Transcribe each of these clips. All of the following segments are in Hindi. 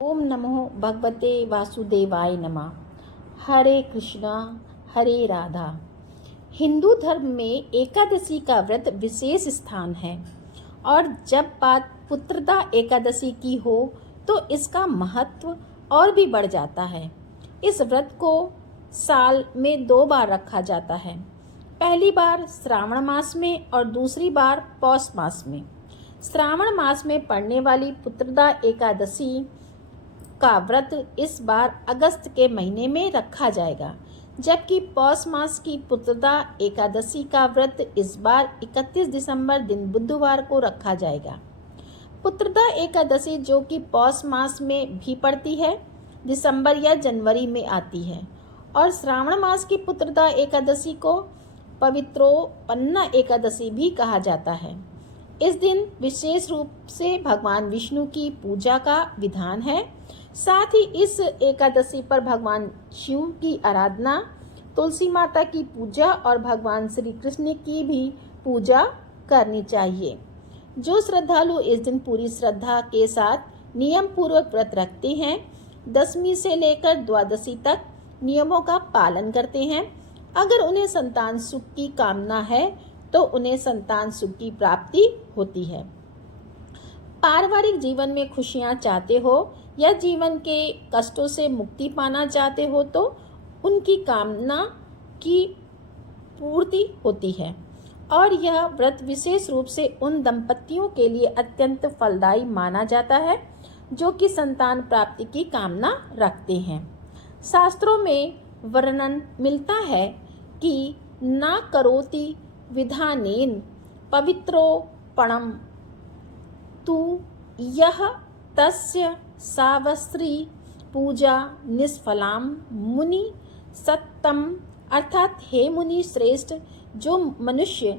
ओम नमो भगवते वासुदेवाय नमः। हरे कृष्णा हरे राधा। हिंदू धर्म में एकादशी का व्रत विशेष स्थान है और जब बात पुत्रदा एकादशी की हो तो इसका महत्व और भी बढ़ जाता है। इस व्रत को साल में 2 बार रखा जाता है, पहली बार श्रावण मास में और दूसरी बार पौष मास में। श्रावण मास में पड़ने वाली पुत्रदा एकादशी का व्रत इस बार अगस्त के महीने में रखा जाएगा, जबकि पौष मास की पुत्रदा एकादशी का व्रत इस बार 31 दिसंबर दिन बुधवार को रखा जाएगा। पुत्रदा एकादशी जो कि पौष मास में भी पड़ती है, दिसंबर या जनवरी में आती है, और श्रावण मास की पुत्रदा एकादशी को पवित्रोपन्ना एकादशी भी कहा जाता है। इस दिन विशेष रूप से भगवान विष्णु की पूजा का विधान है। साथ ही इस एकादशी पर भगवान शिव की आराधना, तुलसी माता की पूजा और भगवान श्री कृष्ण की भी पूजा करनी चाहिए। जो श्रद्धालु इस दिन पूरी श्रद्धा के साथ नियम पूर्वक व्रत रखते हैं, दशमी से लेकर द्वादशी तक नियमों का पालन करते हैं, अगर उन्हें संतान सुख की कामना है तो उन्हें संतान सुख की प्राप्ति होती है। पारिवारिक जीवन में खुशियां चाहते हो या जीवन के कष्टों से मुक्ति पाना चाहते हो तो उनकी कामना की पूर्ति होती है, और यह व्रत विशेष रूप से उन दंपतियों के लिए अत्यंत फलदायी माना जाता है जो कि संतान प्राप्ति की कामना रखते हैं। शास्त्रों में वर्णन मिलता है कि ना करोति विधानेन पवित्रोपणम तु यह तस्य सावस्त्री पूजा निष्फलाम मुनि सत्तम, अर्थात हे मुनि श्रेष्ठ, जो मनुष्य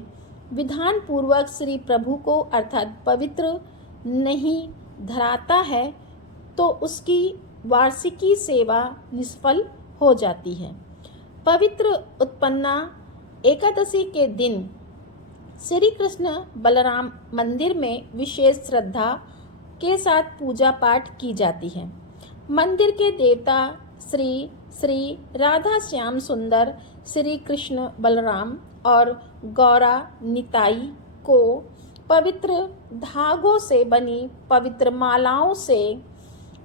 विधान पूर्वक श्री प्रभु को अर्थात पवित्र नहीं धराता है तो उसकी वार्षिकी सेवा निष्फल हो जाती है। पवित्र उत्पन्ना एकादशी के दिन श्री कृष्ण बलराम मंदिर में विशेष श्रद्धा के साथ पूजा पाठ की जाती है। मंदिर के देवता श्री श्री राधा श्याम सुंदर, श्री कृष्ण बलराम और गौरा निताई को पवित्र धागों से बनी पवित्र मालाओं से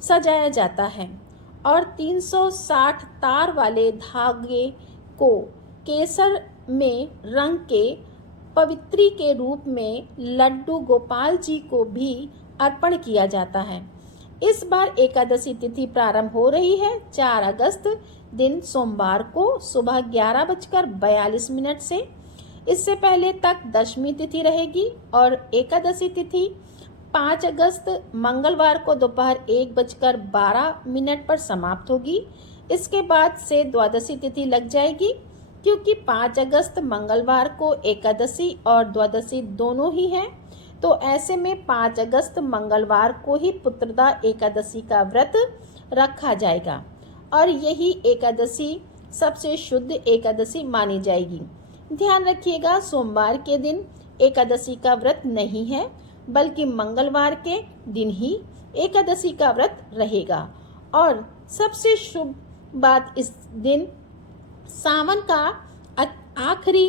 सजाया जाता है और 360 तार वाले धागे को केसर में रंग के पवित्री के रूप में लड्डू गोपाल जी को भी अर्पण किया जाता है। इस बार एकादशी तिथि प्रारंभ हो रही है 4 अगस्त दिन सोमवार को सुबह 11:42 से। इससे पहले तक दशमी तिथि रहेगी और एकादशी तिथि 5 अगस्त मंगलवार को दोपहर 1:12 पर समाप्त होगी। इसके बाद से द्वादशी तिथि लग जाएगी, क्योंकि 5 अगस्त मंगलवार को एकादशी और द्वादशी दोनों ही हैं, तो ऐसे में 5 अगस्त मंगलवार को ही पुत्रदा एकादशी का व्रत रखा जाएगा और यही एकादशी सबसे शुद्ध एकादशी मानी जाएगी। ध्यान रखिएगा, सोमवार के दिन एकादशी का व्रत नहीं है, बल्कि मंगलवार के दिन ही एकादशी का व्रत रहेगा। और सबसे शुभ बात, इस दिन सावन का आखिरी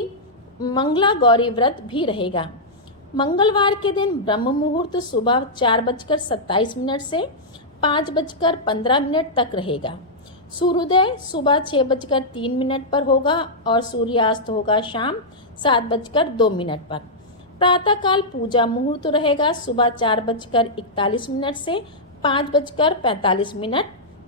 मंगला गौरी व्रत भी रहेगा। मंगलवार के दिन ब्रह्म मुहूर्त सुबह 4:27 से 5:15 तक रहेगा। सूर्योदय सुबह 6:03 पर होगा और सूर्यास्त होगा शाम 7:02 पर। प्रातःकाल पूजा मुहूर्त रहेगा सुबह 4:41 से 5:45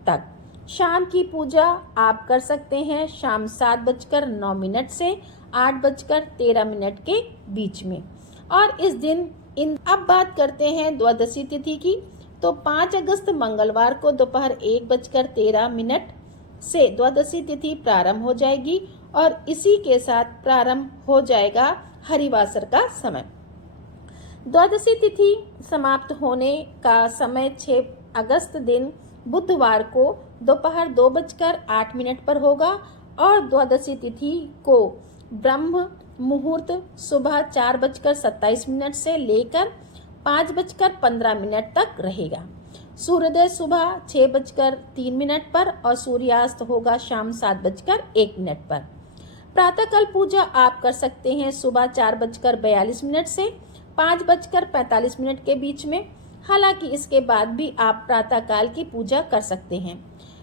तक। शाम की पूजा आप कर सकते हैं शाम 7:09 से 8:13 के बीच में। और इस दिन अब बात करते हैं द्वादशी तिथि की, तो 5 अगस्त मंगलवार को दोपहर 1:13 से द्वादशी तिथि प्रारंभ हो जाएगी और इसी के साथ प्रारंभ हो जाएगा हरिवासर का समय। द्वादशी तिथि समाप्त होने का समय 6 अगस्त दिन बुधवार को दोपहर 2:08 पर होगा और द्वादशी तिथि को ब्रह्म मुहूर्त सुबह 4:27 से लेकर 5:15 तक रहेगा। सूर्योदय सुबह 6:03 पर और सूर्यास्त होगा शाम 7:01 पर। प्रातःकाल पूजा आप कर सकते हैं सुबह 4:42 से 5:45 के बीच में। हालांकि इसके बाद भी आप प्रातःकाल की पूजा कर सकते हैं,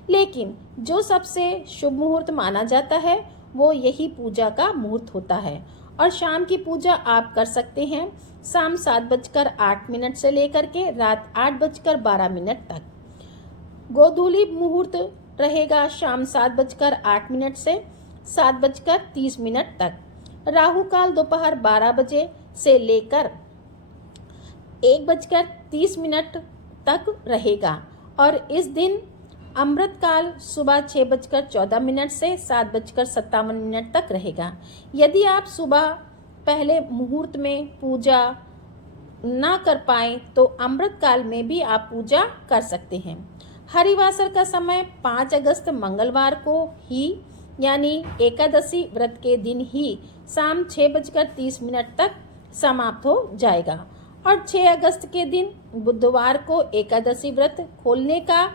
लेकिन जो सबसे शुभ मुहूर्त माना जाता है वो यही पूजा का मुहूर्त होता है। और शाम की पूजा आप कर सकते हैं शाम 7:08 से लेकर के रात 8:12 तक। गोधूली मुहूर्त रहेगा शाम 7:08 से 7:30 तक। राहु काल दोपहर 12 बजे से लेकर 1:30 तक रहेगा और इस दिन अमृत काल सुबह 6:14 से 7:57 तक रहेगा। यदि आप सुबह पहले मुहूर्त में पूजा ना कर पाएँ तो अमृत काल में भी आप पूजा कर सकते हैं। हरिवासर का समय 5 अगस्त मंगलवार को ही यानी एकादशी व्रत के दिन ही शाम 6:30 तक समाप्त हो जाएगा और 6 अगस्त के दिन बुधवार को एकादशी व्रत खोलने का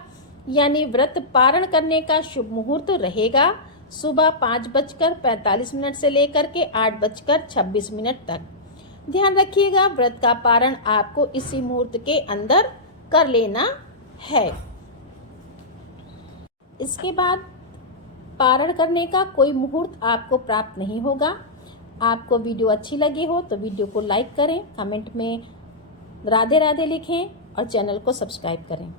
यानी व्रत पारण करने का शुभ मुहूर्त रहेगा सुबह 5:45 से लेकर के 8:26 तक। ध्यान रखिएगा, व्रत का पारण आपको इसी मुहूर्त के अंदर कर लेना है। इसके बाद पारण करने का कोई मुहूर्त आपको प्राप्त नहीं होगा। आपको वीडियो अच्छी लगी हो तो वीडियो को लाइक करें, कमेंट में राधे राधे लिखें और चैनल को सब्सक्राइब करें।